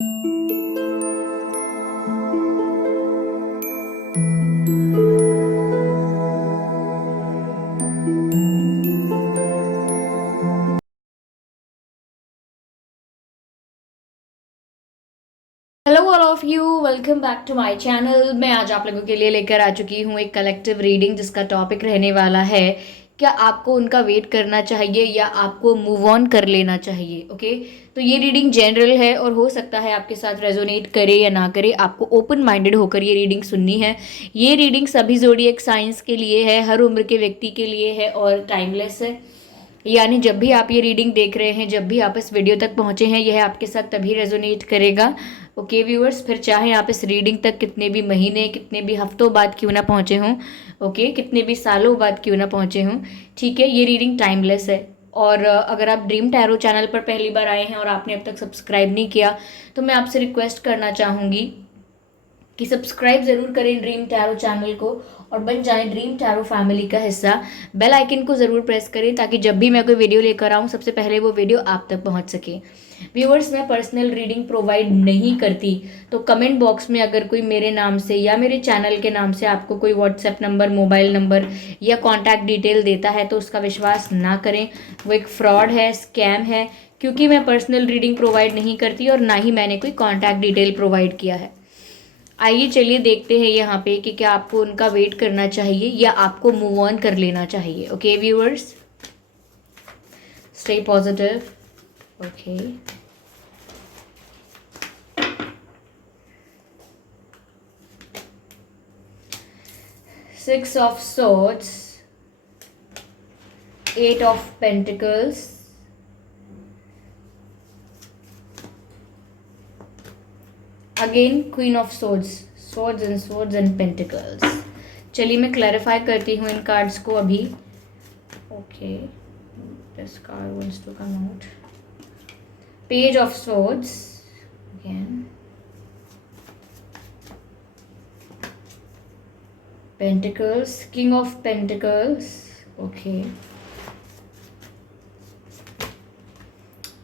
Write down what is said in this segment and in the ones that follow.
Hello all of you, welcome back to my channel. मैं आज आप लोगों के लिए लेकर आ चुकी हूँ एक कलेक्टिव रीडिंग जिसका टॉपिक रहने वाला है, क्या आपको उनका वेट करना चाहिए या आपको मूव ऑन कर लेना चाहिए। ओके, तो ये रीडिंग जनरल है और हो सकता है आपके साथ रेजोनेट करे या ना करे। आपको ओपन माइंडेड होकर ये रीडिंग सुननी है। ये रीडिंग सभी ज़ोडिएक साइंस के लिए है, हर उम्र के व्यक्ति के लिए है और टाइमलेस है। यानी जब भी आप ये रीडिंग देख रहे हैं, जब भी आप इस वीडियो तक पहुंचे हैं, यह आपके साथ तभी रेजोनेट करेगा। ओके व्यूअर्स, फिर चाहे आप इस रीडिंग तक कितने भी महीने, कितने भी हफ्तों बाद क्यों ना पहुंचे हों, ओके, कितने भी सालों बाद क्यों ना पहुंचे हों, ठीक है, ये रीडिंग टाइमलेस है। और अगर आप ड्रीम टैरो चैनल पर पहली बार आए हैं और आपने अब तक सब्सक्राइब नहीं किया, तो मैं आपसे रिक्वेस्ट करना चाहूँगी कि सब्सक्राइब ज़रूर करें ड्रीम टैरो चैनल को और बन जाएं ड्रीम टैरो फैमिली का हिस्सा। बेल आइकन को ज़रूर प्रेस करें ताकि जब भी मैं कोई वीडियो लेकर आऊँ, सबसे पहले वो वीडियो आप तक पहुँच सके। व्यूअर्स, मैं पर्सनल रीडिंग प्रोवाइड नहीं करती, तो कमेंट बॉक्स में अगर कोई मेरे नाम से या मेरे चैनल के नाम से आपको कोई व्हाट्सएप नंबर, मोबाइल नंबर या कॉन्टैक्ट डिटेल देता है तो उसका विश्वास ना करें। वो एक फ्रॉड है, स्कैम है, क्योंकि मैं पर्सनल रीडिंग प्रोवाइड नहीं करती और ना ही मैंने कोई कॉन्टैक्ट डिटेल प्रोवाइड किया है। आइए चलिए देखते हैं यहाँ पे कि क्या आपको उनका वेट करना चाहिए या आपको मूव ऑन कर लेना चाहिए। Okay viewers, stay positive. Okay, six of swords, eight of pentacles, again queen of swords, swords and pentacles. चलिए मैं क्लैरिफाई करती हूँ इन कार्ड्स को अभी। Okay, this card wants to come out. Page of swords again, Pentacles, King of Pentacles, okay,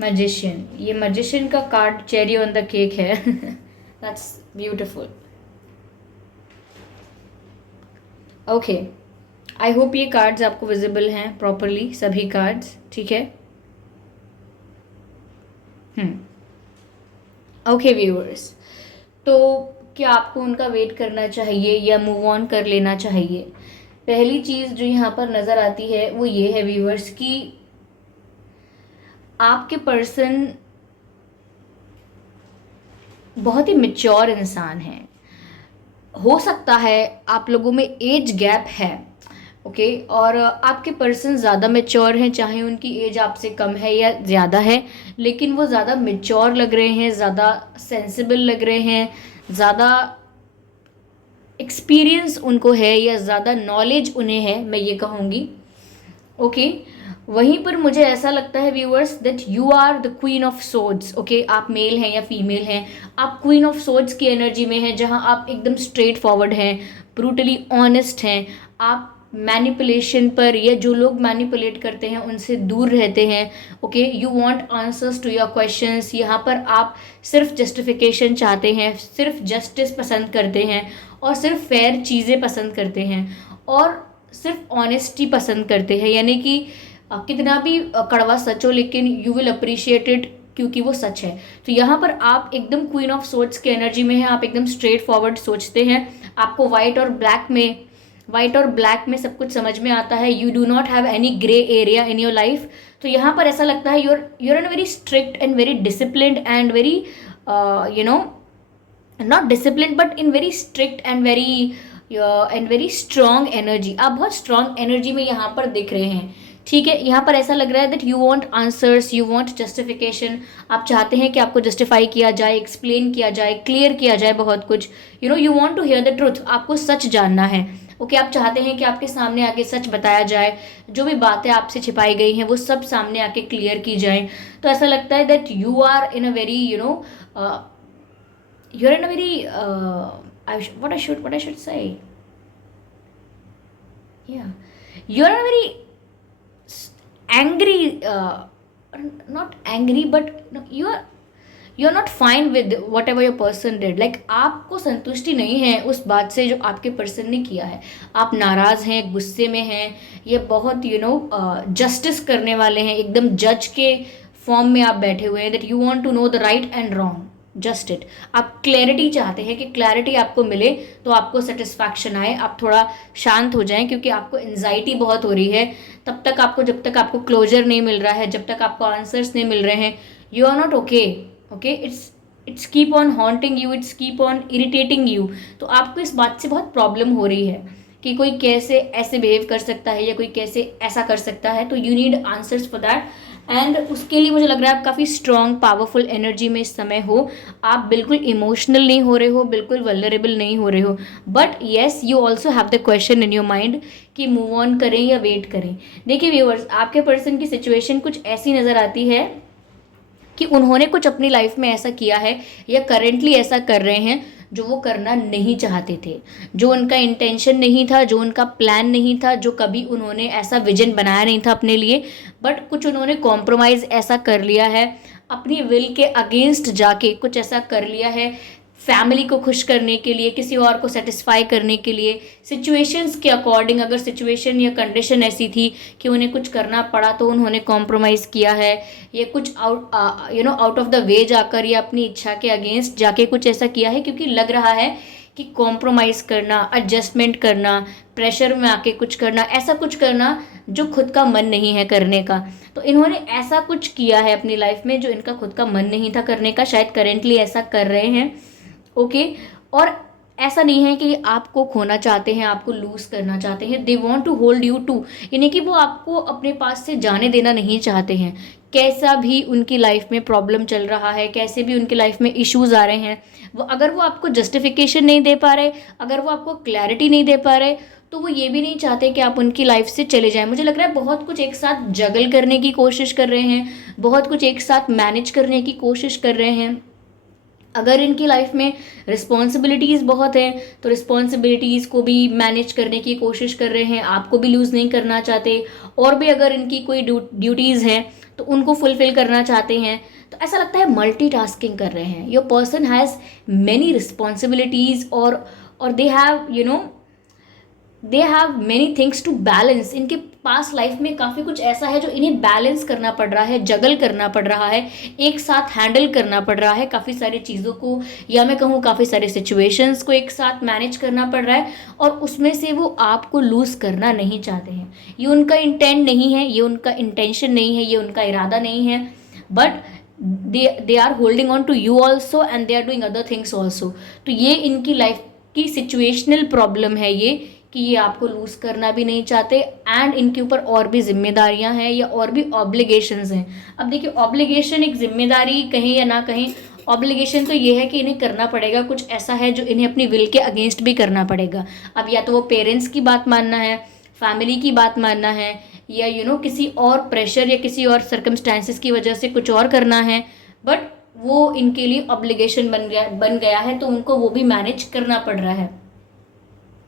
Magician। ये Magician का card cherry on the cake है। That's beautiful. Okay, I hope ये कार्ड्स आपको विजिबल हैं properly, सभी cards, ठीक है। Okay viewers, तो क्या आपको उनका वेट करना चाहिए या मूव ऑन कर लेना चाहिए। पहली चीज़ जो यहाँ पर नज़र आती है वो ये है व्यूअर्स कि आपके पर्सन बहुत ही मेच्योर इंसान हैं। हो सकता है आप लोगों में एज गैप है, ओके, और आपके पर्सन ज़्यादा मेच्योर हैं, चाहे उनकी एज आपसे कम है या ज़्यादा है, लेकिन वो ज़्यादा मेच्योर लग रहे हैं, ज़्यादा सेंसिबल लग रहे हैं, ज़्यादा एक्सपीरियंस उनको है या ज़्यादा नॉलेज उन्हें है, मैं ये कहूँगी। ओके, वहीं पर मुझे ऐसा लगता है viewers that you are the queen of swords. Okay, आप मेल हैं या फीमेल हैं, आप क्वीन ऑफ सोर्ड्स की एनर्जी में हैं, जहां आप एकदम स्ट्रेट फॉरवर्ड हैं, ब्रूटली ऑनेस्ट हैं। आप मैनिपुलेशन पर या जो लोग मैनिपुलेट करते हैं उनसे दूर रहते हैं। Okay, you want answers to your questions. यहाँ पर आप सिर्फ जस्टिफिकेशन चाहते हैं, सिर्फ जस्टिस पसंद करते हैं और सिर्फ फेयर चीज़ें पसंद करते हैं और सिर्फ ऑनेस्टी पसंद करते हैं। यानी कि कितना भी कड़वा सच हो, लेकिन यू विल अप्रिशिएट इट क्योंकि वो सच है। तो यहाँ पर आप एकदम क्वीन ऑफ सोर्ड्स की एनर्जी में हैं, आप एकदम स्ट्रेट फॉरवर्ड सोचते हैं, आपको वाइट और ब्लैक में सब कुछ समझ में आता है। You do not have any grey area in your life. तो यहाँ पर ऐसा लगता है you're an very strict and very disciplined and very you know not discipline but in very strict and very strong energy. आप बहुत strong energy में यहाँ पर दिख रहे हैं, ठीक है। यहाँ पर ऐसा लग रहा है that you want answers, you want justification. आप चाहते हैं कि आपको जस्टिफाई किया जाए, एक्सप्लेन किया जाए, क्लियर किया जाए बहुत कुछ। You want to hear the truth, आपको सच जानना है। ओके, आप चाहते हैं कि आपके सामने आके सच बताया जाए, जो भी बातें आपसे छिपाई गई हैं वो सब सामने आके क्लियर की जाए। तो ऐसा लगता है that you are in a very you're in a very what I should say, yeah, you're in a very angry, not angry, but no, you are not fine with whatever your person did, like आपको संतुष्टि नहीं है उस बात से जो आपके person ने किया है। आप नाराज़ हैं, गुस्से में हैं, ये बहुत जस्टिस करने वाले हैं, एकदम जज के फॉर्म में आप बैठे हुए हैं, that you want to know the right and wrong, just it. आप क्लैरिटी चाहते हैं कि क्लैरिटी आपको मिले तो आपको सेटिस्फैक्शन आए, आप थोड़ा शांत हो जाएं, क्योंकि आपको एंजाइटी बहुत हो रही है। तब तक आपको, जब तक आपको क्लोजर नहीं मिल रहा है, जब तक आपको आंसर्स नहीं मिल रहे हैं, you are not okay, okay. It's keep on haunting you, it's keep on irritating you. तो आपको इस बात से बहुत प्रॉब्लम हो रही है कि कोई कैसे ऐसे बिहेव कर सकता है या कोई कैसे ऐसा कर सकता है। तो you need answers for that, and उसके लिए मुझे लग रहा है आप काफ़ी स्ट्रॉन्ग पावरफुल एनर्जी में इस समय हो। आप बिल्कुल इमोशनल नहीं हो रहे हो, बिल्कुल वल्नरेबल नहीं हो रहे हो, but yes you also have the question in your mind कि मूव ऑन करें या वेट करें। देखिए व्यूअर्स, आपके पर्सन की सिचुएशन कुछ ऐसी नज़र आती है कि उन्होंने कुछ अपनी लाइफ में ऐसा किया है या करेंटली ऐसा कर रहे हैं जो वो करना नहीं चाहते थे, जो उनका इंटेंशन नहीं था, जो उनका प्लान नहीं था, जो कभी उन्होंने ऐसा विजन बनाया नहीं था अपने लिए, बट कुछ उन्होंने कॉम्प्रोमाइज़ ऐसा कर लिया है, अपनी विल के अगेंस्ट जाके कुछ ऐसा कर लिया है, फैमिली को खुश करने के लिए, किसी और को सेटिस्फाई करने के लिए, सिचुएशंस के अकॉर्डिंग। अगर सिचुएशन या कंडीशन ऐसी थी कि उन्हें कुछ करना पड़ा तो उन्होंने कॉम्प्रोमाइज़ किया है, या कुछ आउट ऑफ द वे जाकर या अपनी इच्छा के अगेंस्ट जाके कुछ ऐसा किया है, क्योंकि लग रहा है कि कॉम्प्रोमाइज़ करना, एडजस्टमेंट करना, प्रेशर में आके कुछ करना, ऐसा कुछ करना जो खुद का मन नहीं है करने का। तो इन्होंने ऐसा कुछ किया है अपनी लाइफ में जो इनका खुद का मन नहीं था करने का, शायद करेंटली ऐसा कर रहे हैं, ओके। और ऐसा नहीं है कि आपको खोना चाहते हैं, आपको लूज करना चाहते हैं, they want to hold you too, यानी कि वो आपको अपने पास से जाने देना नहीं चाहते हैं। कैसा भी उनकी लाइफ में प्रॉब्लम चल रहा है, कैसे भी उनकी लाइफ में इश्यूज आ रहे हैं, वो अगर वो आपको जस्टिफिकेशन नहीं दे पा रहे, अगर वो आपको क्लैरिटी नहीं दे पा रहे, तो वो ये भी नहीं चाहते कि आप उनकी लाइफ से चले जाएं। मुझे लग रहा है बहुत कुछ एक साथ जगल करने की कोशिश कर रहे हैं, बहुत कुछ एक साथ मैनेज करने की कोशिश कर रहे हैं। अगर इनकी लाइफ में रिस्पॉन्सिबिलिटीज़ बहुत हैं तो रिस्पॉन्सिबिलिटीज़ को भी मैनेज करने की कोशिश कर रहे हैं, आपको भी लूज़ नहीं करना चाहते। और भी अगर इनकी कोई ड्यूटीज़ हैं तो उनको फुलफिल करना चाहते हैं। तो ऐसा लगता है मल्टीटास्किंग कर रहे हैं। Your person has many responsibilities और they have many things to balance. इनके पास लाइफ में काफ़ी कुछ ऐसा है जो इन्हें बैलेंस करना पड़ रहा है, जगल करना पड़ रहा है, एक साथ हैंडल करना पड़ रहा है, काफ़ी सारी चीज़ों को, या मैं कहूँ काफ़ी सारे सिचुएशंस को एक साथ मैनेज करना पड़ रहा है, और उसमें से वो आपको लूज़ करना नहीं चाहते हैं। ये उनका इंटेंट नहीं है, ये उनका इंटेंशन नहीं है, ये उनका इरादा नहीं है, but they are holding on to you also and they are doing other things also. तो ये इनकी लाइफ की सिचुएशनल प्रॉब्लम है ये, कि ये आपको लूज़ करना भी नहीं चाहते, एंड इनके ऊपर और भी जिम्मेदारियां हैं या और भी ऑब्लिगेशंस हैं। अब देखिए, ऑब्लिगेशन एक जिम्मेदारी कहें या ना कहें, ऑब्लिगेशन तो ये है कि इन्हें करना पड़ेगा, कुछ ऐसा है जो इन्हें अपनी विल के अगेंस्ट भी करना पड़ेगा। अब या तो वो पेरेंट्स की बात मानना है, फैमिली की बात मानना है, या किसी और प्रेशर या किसी और सर्कमस्टांसिस की वजह से कुछ और करना है, बट वो इनके लिए ऑब्लिगेशन बन गया है, तो उनको वो भी मैनेज करना पड़ रहा है,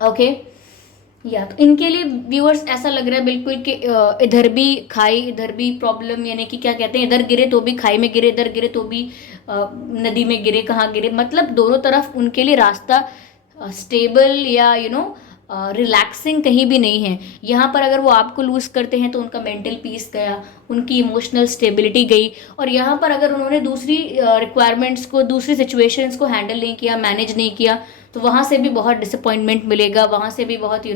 ओके। या तो इनके लिए व्यूअर्स ऐसा लग रहा है बिल्कुल कि इधर भी खाई इधर भी प्रॉब्लम, यानी कि क्या कहते हैं, इधर गिरे तो भी खाई में गिरे, इधर गिरे तो भी नदी में गिरे, कहाँ गिरे, मतलब दोनों तरफ उनके लिए रास्ता स्टेबल या रिलैक्सिंग कहीं भी नहीं है। यहाँ पर अगर वो आपको लूज़ करते हैं तो उनका मेंटल पीस गया, उनकी इमोशनल स्टेबिलिटी गई, और यहाँ पर अगर उन्होंने दूसरी रिक्वायरमेंट्स को, दूसरी सिचुएशंस को हैंडल नहीं किया, मैनेज नहीं किया, तो वहाँ से भी बहुत डिसअपॉइंटमेंट मिलेगा, वहाँ से भी बहुत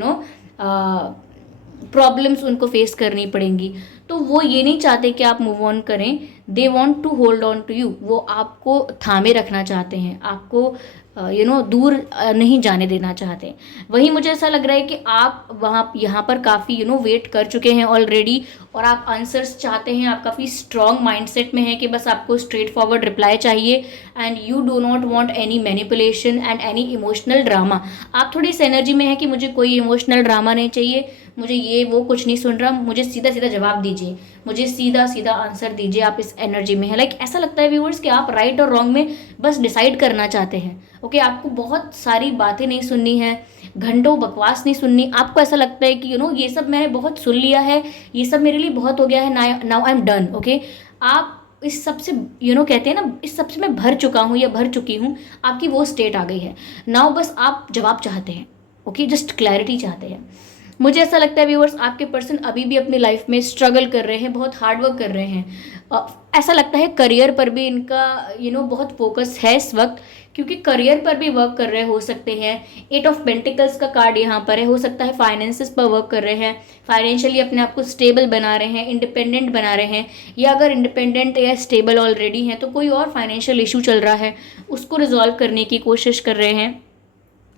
प्रॉब्लम्स उनको फेस करनी पड़ेंगी। तो वो ये नहीं चाहते कि आप मूव ऑन करें, they want to hold on to you. वो आपको थामे रखना चाहते हैं, आपको दूर नहीं जाने देना चाहते। वहीं मुझे ऐसा लग रहा है कि आप यहाँ पर काफ़ी वेट कर चुके हैं ऑलरेडी, और आप आंसर्स चाहते हैं, आप काफ़ी स्ट्रॉन्ग माइंडसेट में हैं कि बस आपको स्ट्रेट फॉरवर्ड रिप्लाई चाहिए, and you do not want any manipulation and any emotional drama. आप थोड़ी इस एनर्जी में है कि मुझे कोई इमोशनल ड्रामा नहीं चाहिए, मुझे ये वो कुछ नहीं सुन रहा, मुझे सीधा सीधा जवाब दीजिए, मुझे सीधा सीधा आंसर दीजिए। आप इस एनर्जी में है, लाइक ऐसा लगता है व्यूअर्स कि आप राइट और रॉन्ग में बस डिसाइड करना चाहते हैं, ओके। आपको बहुत सारी बातें नहीं सुननी है, घंटों बकवास नहीं सुननी। आपको ऐसा लगता है कि ये सब मैंने बहुत सुन लिया है, ये सब मेरे लिए बहुत हो गया है, now I am done, okay. आप इस सब से कहते हैं ना, इस सब से मैं भर चुका हूँ या भर चुकी हूँ, आपकी वो स्टेट आ गई है। नाउ बस आप जवाब चाहते हैं, ओके, जस्ट क्लैरिटी चाहते हैं। मुझे ऐसा लगता है व्यूअर्स, आपके पर्सन अभी भी अपनी लाइफ में स्ट्रगल कर रहे हैं, बहुत हार्ड वर्क कर रहे हैं। ऐसा लगता है करियर पर भी इनका बहुत फोकस है इस वक्त, क्योंकि करियर पर भी वर्क कर रहे हो सकते हैं। 8 ऑफ पेंटिकल्स का कार्ड यहाँ पर है, हो सकता है फाइनेंसेस पर वर्क कर रहे हैं, फाइनेंशियली अपने आप को स्टेबल बना रहे हैं, इंडिपेंडेंट बना रहे हैं, या अगर इंडिपेंडेंट या स्टेबल ऑलरेडी हैं तो कोई और फाइनेंशियल इशू चल रहा है, उसको रिजॉल्व करने की कोशिश कर रहे हैं।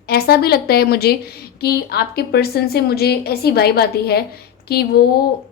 ऐसा भी लगता है मुझे कि आपके पर्सन से मुझे ऐसी वाइब आती है कि वो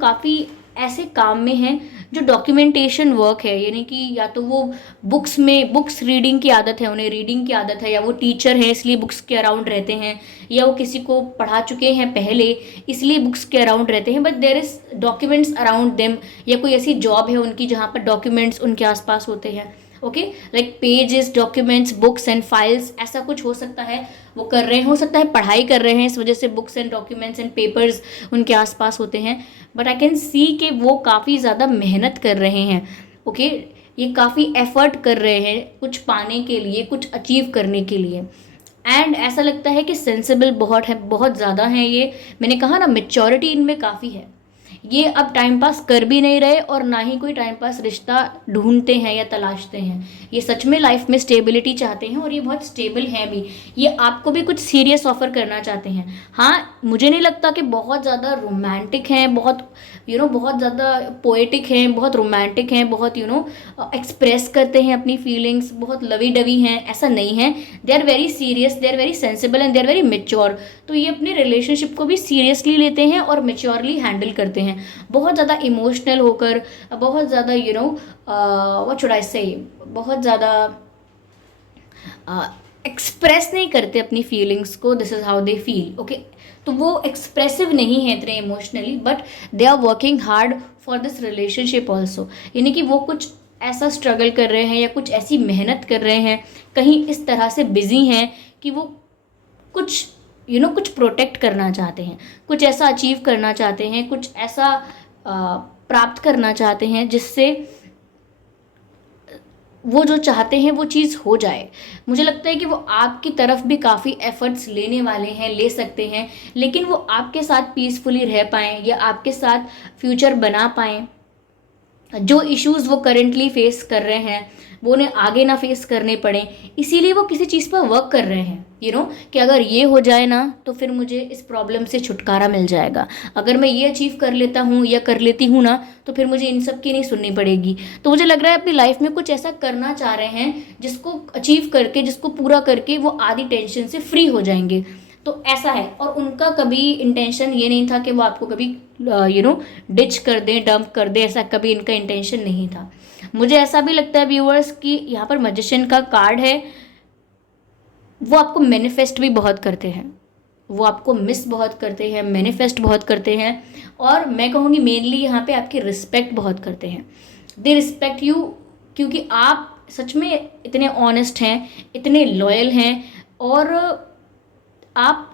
काफ़ी ऐसे काम में हैं जो डॉक्यूमेंटेशन वर्क है, यानी कि या तो वो बुक्स रीडिंग की आदत है, उन्हें रीडिंग की आदत है, या वो टीचर हैं इसलिए बुक्स के अराउंड रहते हैं, या वो किसी को पढ़ा चुके हैं पहले इसलिए बुक्स के अराउंड रहते हैं, but there is documents around them, या कोई ऐसी जॉब है उनकी जहाँ पर डॉक्यूमेंट्स उनके आसपास होते हैं। Okay, like pages, documents, books and files, ऐसा कुछ हो सकता है वो कर रहे हैं, हो सकता है पढ़ाई कर रहे हैं, इस वजह से books and documents and papers उनके आसपास होते हैं। बट आई कैन सी कि वो काफ़ी ज़्यादा मेहनत कर रहे हैं। ओके, ये काफ़ी एफर्ट कर रहे हैं कुछ पाने के लिए, कुछ अचीव करने के लिए। एंड ऐसा लगता है कि सेंसिबल बहुत है, बहुत ज़्यादा है ये। मैंने कहा ना, मेच्योरिटी इनमें काफ़ी है। ये अब टाइम पास कर भी नहीं रहे और ना ही कोई टाइम पास रिश्ता ढूंढते हैं या तलाशते हैं। ये सच में लाइफ में स्टेबिलिटी चाहते हैं और ये बहुत स्टेबल हैं भी। ये आपको भी कुछ सीरियस ऑफर करना चाहते हैं। हाँ, मुझे नहीं लगता कि बहुत ज़्यादा रोमांटिक हैं, बहुत बहुत ज़्यादा पोएटिक हैं, बहुत रोमांटिक हैं, बहुत एक्सप्रेस करते हैं अपनी फीलिंग्स, बहुत लवी डवी हैं, ऐसा नहीं है। They are very serious, they are very sensible and they are very mature. तो ये अपने रिलेशनशिप को भी सीरियसली लेते हैं और मेच्योरली हैंडल करते हैं। बहुत ज़्यादा इमोशनल होकर, बहुत ज़्यादा व्हाट शुड आई से, बहुत ज़्यादा एक्सप्रेस नहीं करते अपनी फीलिंग्स को। This is how they feel. Okay, तो वो एक्सप्रेसिव नहीं है इतने emotionally, but they are working hard for this relationship also. यानी कि वो कुछ ऐसा स्ट्रगल कर रहे हैं या कुछ ऐसी मेहनत कर रहे हैं, कहीं इस तरह से बिजी हैं कि वो कुछ कुछ प्रोटेक्ट करना चाहते हैं, कुछ ऐसा अचीव करना चाहते हैं, कुछ ऐसा प्राप्त करना चाहते हैं जिससे वो जो चाहते हैं वो चीज़ हो जाए। मुझे लगता है कि वो आपकी तरफ भी काफ़ी एफर्ट्स लेने वाले हैं, ले सकते हैं, लेकिन वो आपके साथ पीसफुली रह पाएँ या आपके साथ फ्यूचर बना पाएँ। जो इश्यूज़ वो करेंटली फेस कर रहे हैं वो उन्हें आगे ना फेस करने पड़े, इसीलिए वो किसी चीज़ पर वर्क कर रहे हैं। कि अगर ये हो जाए ना तो फिर मुझे इस प्रॉब्लम से छुटकारा मिल जाएगा, अगर मैं ये अचीव कर लेता हूँ या कर लेती हूँ ना तो फिर मुझे इन सब की नहीं सुननी पड़ेगी। तो मुझे लग रहा है अपनी लाइफ में कुछ ऐसा करना चाह रहे हैं जिसको अचीव करके, जिसको पूरा करके वो आधी टेंशन से फ्री हो जाएंगे। तो ऐसा है, और उनका कभी इंटेंशन ये नहीं था कि वो आपको कभी डिच कर दें, डंप कर दें, ऐसा कभी इनका इंटेंशन नहीं था। मुझे ऐसा भी लगता है व्यूअर्स कि यहाँ पर मैजिशियन का कार्ड है, वो आपको मैनिफेस्ट भी बहुत करते हैं, वो आपको मिस बहुत करते हैं, मैनिफेस्ट बहुत करते हैं, और मैं कहूँगी मेनली यहाँ पे आपकी रिस्पेक्ट बहुत करते हैं। दे रिस्पेक्ट यू, क्योंकि आप सच में इतने ऑनेस्ट हैं, इतने लॉयल हैं, और आप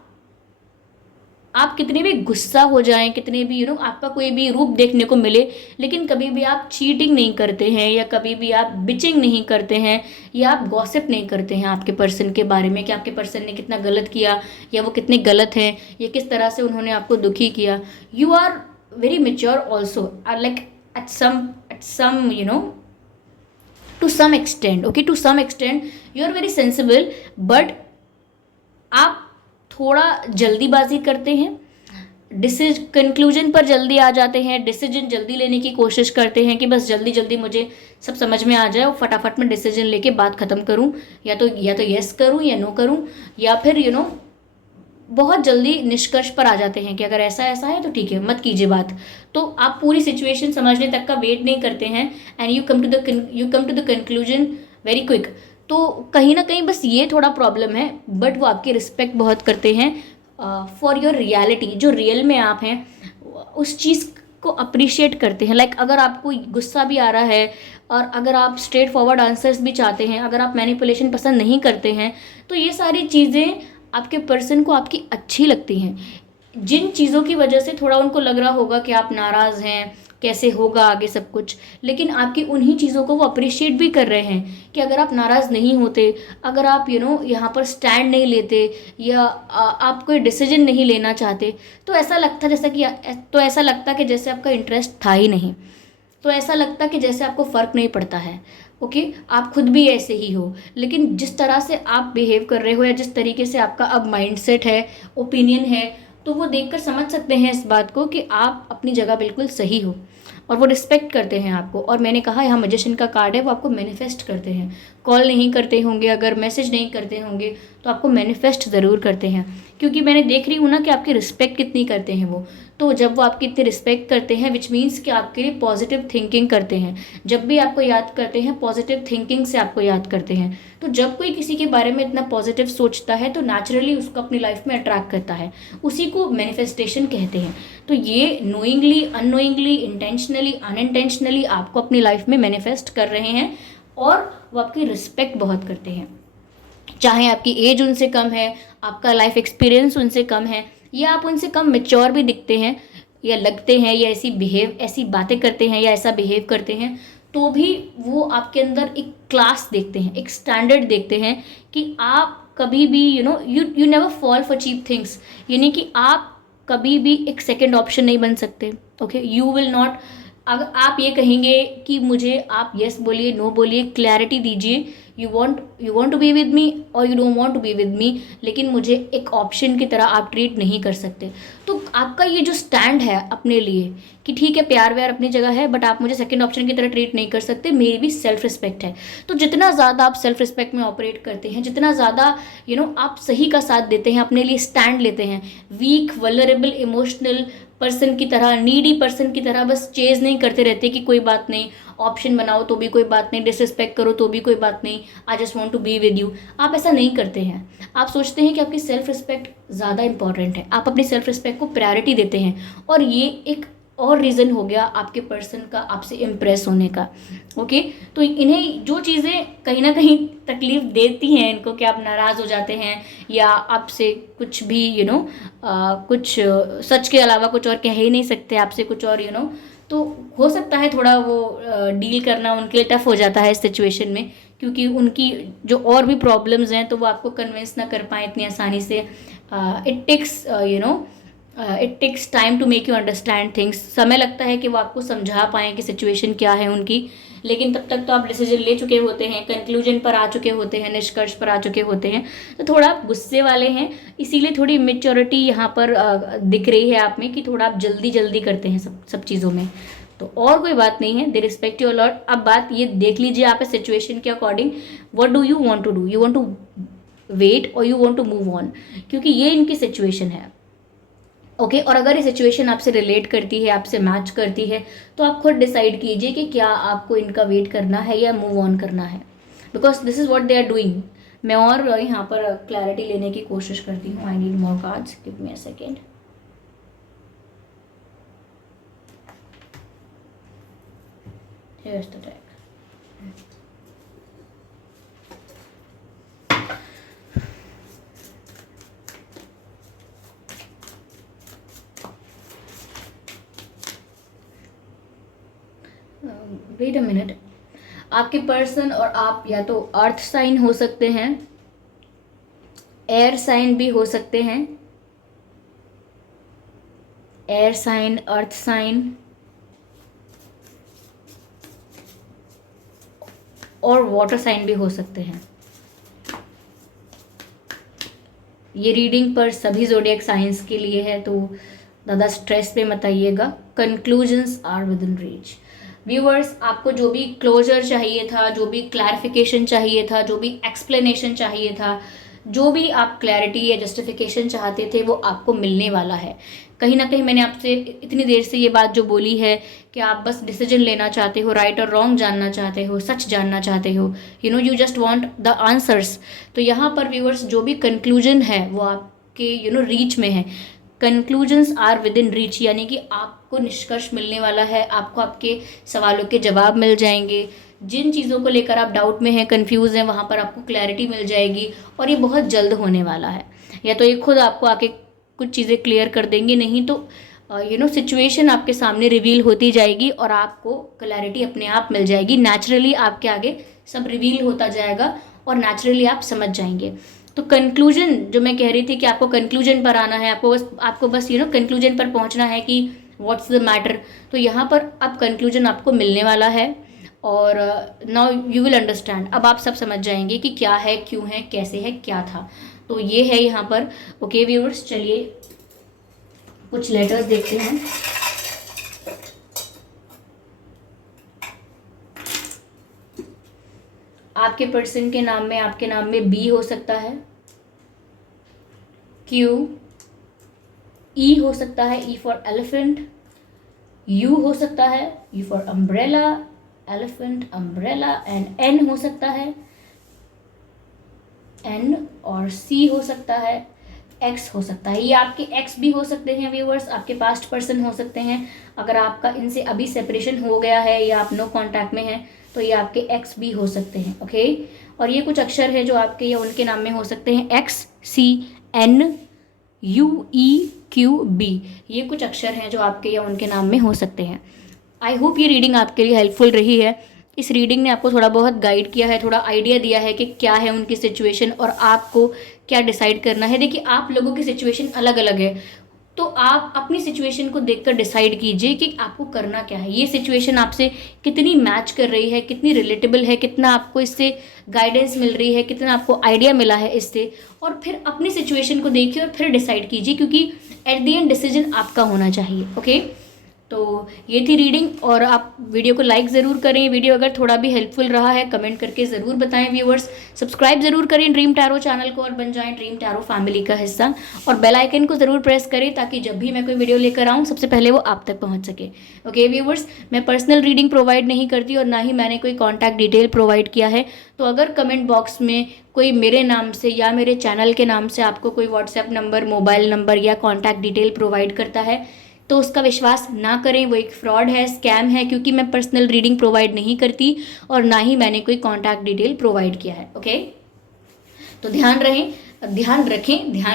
कितने भी गुस्सा हो जाएं, कितने भी आपका कोई भी रूप देखने को मिले, लेकिन कभी भी आप चीटिंग नहीं करते हैं, या कभी भी आप बिचिंग नहीं करते हैं, या आप गॉसिप नहीं करते हैं आपके पर्सन के बारे में कि आपके पर्सन ने कितना गलत किया, या वो कितने गलत हैं, या किस तरह से उन्होंने आपको दुखी किया। You are very mature also, like at some to some extent. Okay, to some extent you are very sensible, but आप थोड़ा जल्दीबाजी करते हैं, कंक्लूजन पर जल्दी आ जाते हैं, डिसीजन जल्दी लेने की कोशिश करते हैं कि बस जल्दी जल्दी मुझे सब समझ में आ जाए और फटाफट में डिसीजन लेके बात ख़त्म करूं, या तो यस करूं या नो करूं, या फिर बहुत जल्दी निष्कर्ष पर आ जाते हैं कि अगर ऐसा ऐसा है तो ठीक है, मत कीजिए बात। तो आप पूरी सिचुएशन समझने तक का वेट नहीं करते हैं, and you come to the conclusion very quick. तो कहीं ना कहीं बस ये थोड़ा प्रॉब्लम है, बट वो आपकी रिस्पेक्ट बहुत करते हैं फॉर योर रियलिटी, जो रियल में आप हैं उस चीज़ को अप्रिशिएट करते हैं। लाइक अगर आपको गुस्सा भी आ रहा है, और अगर आप स्ट्रेट फॉरवर्ड आंसर्स भी चाहते हैं, अगर आप मैनिपुलेशन पसंद नहीं करते हैं, तो ये सारी चीज़ें आपके पर्सन को आपकी अच्छी लगती हैं। जिन चीज़ों की वजह से थोड़ा उनको लग रहा होगा कि आप नाराज़ हैं, कैसे होगा आगे सब कुछ, लेकिन आपकी उन्हीं चीज़ों को वो अप्रिशिएट भी कर रहे हैं कि अगर आप नाराज़ नहीं होते, अगर आप यहाँ पर स्टैंड नहीं लेते, या आप कोई डिसीजन नहीं लेना चाहते, तो ऐसा लगता जैसा कि तो ऐसा लगता कि जैसे आपका इंटरेस्ट था ही नहीं, तो ऐसा लगता कि जैसे आपको फ़र्क नहीं पड़ता है। ओके, आप खुद भी ऐसे ही हो, लेकिन जिस तरह से आप बिहेव कर रहे हो या जिस तरीके से आपका अब माइंडसेट है, ओपिनियन है, तो वो देखकर समझ सकते हैं इस बात को कि आप अपनी जगह बिल्कुल सही हो, और वो रिस्पेक्ट करते हैं आपको। और मैंने कहा यहाँ मैजिशियन का कार्ड है, वो आपको मैनिफेस्ट करते हैं। कॉल नहीं करते होंगे, अगर मैसेज नहीं करते होंगे, तो आपको मैनिफेस्ट ज़रूर करते हैं, क्योंकि मैंने देख रही हूँ ना कि आपकी रिस्पेक्ट कितनी करते हैं वो। तो जब वो आपकी इतनी रिस्पेक्ट करते हैं, विच मीन्स कि आपके लिए पॉजिटिव थिंकिंग करते हैं। जब भी आपको याद करते हैं, पॉजिटिव थिंकिंग से आपको याद करते हैं। तो जब कोई किसी के बारे में इतना पॉजिटिव सोचता है, तो नेचुरली उसको अपनी लाइफ में अट्रैक्ट करता है। उसी को मैनिफेस्टेशन कहते हैं। तो ये नोइंगली, अननोइंगली, इंटेंशनली, अनइंटेंशनली आपको अपनी लाइफ में मैनिफेस्ट कर रहे हैं, और वो आपकी रिस्पेक्ट बहुत करते हैं। चाहे आपकी एज उनसे कम है, आपका लाइफ एक्सपीरियंस उनसे कम है, या आप उनसे कम मेच्योर भी दिखते हैं या लगते हैं, या ऐसी बातें करते हैं या ऐसा बिहेव करते हैं, तो भी वो आपके अंदर एक क्लास देखते हैं, एक स्टैंडर्ड देखते हैं कि आप कभी भी you never fall for cheap things. यानी कि आप कभी भी एक सेकंड ऑप्शन नहीं बन सकते। ओके, यू विल नॉट, अगर आप ये कहेंगे कि मुझे आप यस बोलिए, नो बोलिए, क्लैरिटी दीजिए, you want to be with me और you don't want to be with me, लेकिन मुझे एक ऑप्शन की तरह आप ट्रीट नहीं कर सकते। तो आपका ये जो स्टैंड है अपने लिए कि ठीक है, प्यार व्यार अपनी जगह है, बट आप मुझे सेकंड ऑप्शन की तरह ट्रीट नहीं कर सकते, मेरी भी सेल्फ रिस्पेक्ट है। तो जितना ज़्यादा आप सेल्फ रिस्पेक्ट में ऑपरेट करते हैं, जितना ज़्यादा आप सही का साथ देते हैं, अपने लिए स्टैंड लेते हैं, वीक, वल्नरेबल, इमोशनल पर्सन की तरह, नीडी पर्सन की तरह बस चेज नहीं करते रहते कि कोई बात नहीं, ऑप्शन बनाओ तो भी कोई बात नहीं, डिसरिस्पेक्ट करो तो भी कोई बात नहीं, I just want to be with you, आप ऐसा नहीं करते हैं। आप सोचते हैं कि आपकी सेल्फ रिस्पेक्ट ज़्यादा इंपॉर्टेंट है, आप अपनी सेल्फ रिस्पेक्ट को प्रायोरिटी देते हैं, और ये एक और रीज़न हो गया आपके पर्सन का आपसे इम्प्रेस होने का। ओके, तो इन्हें जो चीज़ें कहीं ना कहीं तकलीफ देती हैं इनको, कि आप नाराज़ हो जाते हैं या आपसे कुछ भी कुछ सच के अलावा कुछ और कह ही नहीं सकते, आपसे कुछ और तो हो सकता है थोड़ा वो डील करना उनके लिए टफ हो जाता है इस सिचुएशन में, क्योंकि उनकी जो और भी प्रॉब्लम्स हैं तो वो आपको कन्विंस ना कर पाए इतनी आसानी से। It takes time to make you understand things. समय लगता है कि वो आपको समझा पाएँ कि सिचुएशन क्या है उनकी, लेकिन तब तक तो आप डिसीजन ले चुके होते हैं, कंक्लूजन पर आ चुके होते हैं, निष्कर्ष पर आ चुके होते हैं। तो थोड़ा आप गुस्से वाले हैं, इसीलिए थोड़ी मेच्योरिटी यहाँ पर दिख रही है आप में, कि थोड़ा आप जल्दी जल्दी करते हैं सब चीज़ों में। तो और कोई बात नहीं है, दे रिस्पेक्ट यू अलॉट। अब बात ये देख लीजिए आप इस सिचुएशन के according, what do you want to do, you want to wait और you want to move on, क्योंकि ये इनकी सिचुएशन है। ओके, और अगर ये सिचुएशन आपसे रिलेट करती है, आपसे मैच करती है, तो आप खुद डिसाइड कीजिए कि क्या आपको इनका वेट करना है या मूव ऑन करना है, because this is what they are doing. मैं और यहाँ पर क्लैरिटी लेने की कोशिश करती हूँ। I need more cards, give me a second. Here's the deck. Wait a minute, आपके पर्सन और आप या तो अर्थ साइन हो सकते हैं, एयर साइन भी हो सकते हैं, एयर साइन, अर्थ साइन, और वाटर साइन भी हो सकते हैं। ये रीडिंग पर सभी ज़ोडिएक साइंस के लिए है, तो ज़्यादा स्ट्रेस पे मत आइएगा। Conclusions are within reach. Viewers, आपको जो भी क्लोजर चाहिए था, जो भी क्लैरिफिकेशन चाहिए था, जो भी एक्सप्लेनेशन चाहिए था, जो भी आप क्लैरिटी या जस्टिफिकेशन चाहते थे, वो आपको मिलने वाला है। कहीं ना कहीं मैंने आपसे इतनी देर से ये बात जो बोली है कि आप बस डिसीजन लेना चाहते हो, राइट और रॉन्ग जानना चाहते हो, सच जानना चाहते हो, you just want the answers. तो यहाँ पर व्यूअर्स जो भी कंक्लूजन है वो आपके रीच में है। Conclusions are within reach, यानी कि आपको निष्कर्ष मिलने वाला है, आपको आपके सवालों के जवाब मिल जाएंगे। जिन चीज़ों को लेकर आप डाउट में हैं, कंफ्यूज हैं, वहाँ पर आपको क्लैरिटी मिल जाएगी, और ये बहुत जल्द होने वाला है। या तो ये खुद आपको आके कुछ चीज़ें क्लियर कर देंगे, नहीं तो सिचुएशन आपके सामने रिवील होती जाएगी और आपको क्लैरिटी अपने आप मिल जाएगी। नेचुरली आपके आगे सब रिवील होता जाएगा और नेचुरली आप समझ जाएंगे। तो कंक्लूजन जो मैं कह रही थी कि आपको कंक्लूजन पर आना है, आपको बस कंक्लूजन पर पहुंचना है कि व्हाट्स द मैटर। तो यहाँ पर अब कंक्लूजन आपको मिलने वाला है और नाउ यू विल अंडरस्टैंड। अब आप सब समझ जाएंगे कि क्या है, क्यों है, कैसे है, क्या था। तो ये है यहाँ पर। ओके व्यूअर्स, चलिए कुछ लेटर्स देखते हैं। आपके पर्सन के नाम में, आपके नाम में बी हो सकता है, क्यू, ई हो सकता है, ई फॉर एलिफेंट, यू हो सकता है, U for umbrella, elephant, umbrella, and N हो सकता है, एन, और सी हो सकता है, एक्स हो सकता है। ये आपके एक्स भी हो सकते हैं व्यूअर्स, आपके पास्ट पर्सन हो सकते हैं। अगर आपका इनसे अभी सेपरेशन हो गया है या आप नो कांटेक्ट में हैं तो ये आपके एक्स भी हो सकते हैं। ओके, और ये कुछ अक्षर है जो आपके या उनके नाम में हो सकते हैं, X, C, N, U, E, Q, B. ये कुछ अक्षर हैं जो आपके या उनके नाम में हो सकते हैं। आई होप ये रीडिंग आपके लिए हेल्पफुल रही है। इस रीडिंग ने आपको थोड़ा बहुत गाइड किया है, थोड़ा आइडिया दिया है कि क्या है उनकी सिचुएशन और आपको क्या डिसाइड करना है। देखिए, आप लोगों की सिचुएशन अलग अलग है, तो आप अपनी सिचुएशन को देखकर डिसाइड कीजिए कि आपको करना क्या है। ये सिचुएशन आपसे कितनी मैच कर रही है, कितनी रिलेटेबल है, कितना आपको इससे गाइडेंस मिल रही है, कितना आपको आइडिया मिला है इससे, और फिर अपनी सिचुएशन को देखिए और फिर डिसाइड कीजिए, क्योंकि एट द एंड डिसीजन आपका होना चाहिए। ओके, तो ये थी रीडिंग, और आप वीडियो को लाइक ज़रूर करें। वीडियो अगर थोड़ा भी हेल्पफुल रहा है कमेंट करके ज़रूर बताएं व्यूअर्स। सब्सक्राइब ज़रूर करें ड्रीम टैरो चैनल को और बन जाएं ड्रीम टैरो फैमिली का हिस्सा, और बेल आइकन को ज़रूर प्रेस करें ताकि जब भी मैं कोई वीडियो लेकर आऊँ सबसे पहले वो आप तक पहुँच सके। ओके व्यूअर्स, मैं पर्सनल रीडिंग प्रोवाइड नहीं करती और ना ही मैंने कोई कॉन्टैक्ट डिटेल प्रोवाइड किया है। तो अगर कमेंट बॉक्स में कोई मेरे नाम से या मेरे चैनल के नाम से आपको कोई व्हाट्सएप नंबर, मोबाइल नंबर या कॉन्टैक्ट डिटेल प्रोवाइड करता है तो उसका विश्वास ना करें, वो एक फ्रॉड है, स्कैम है, क्योंकि मैं पर्सनल रीडिंग प्रोवाइड नहीं करती और ना ही मैंने कोई कॉन्टैक्ट डिटेल प्रोवाइड किया है। ओके, तो ध्यान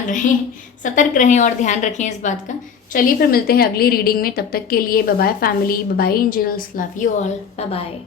रहें, सतर्क रहें और ध्यान रखें इस बात का। चलिए फिर मिलते हैं अगली रीडिंग में, तब तक के लिए bye bye family, bye bye angels, love you all, bye bye.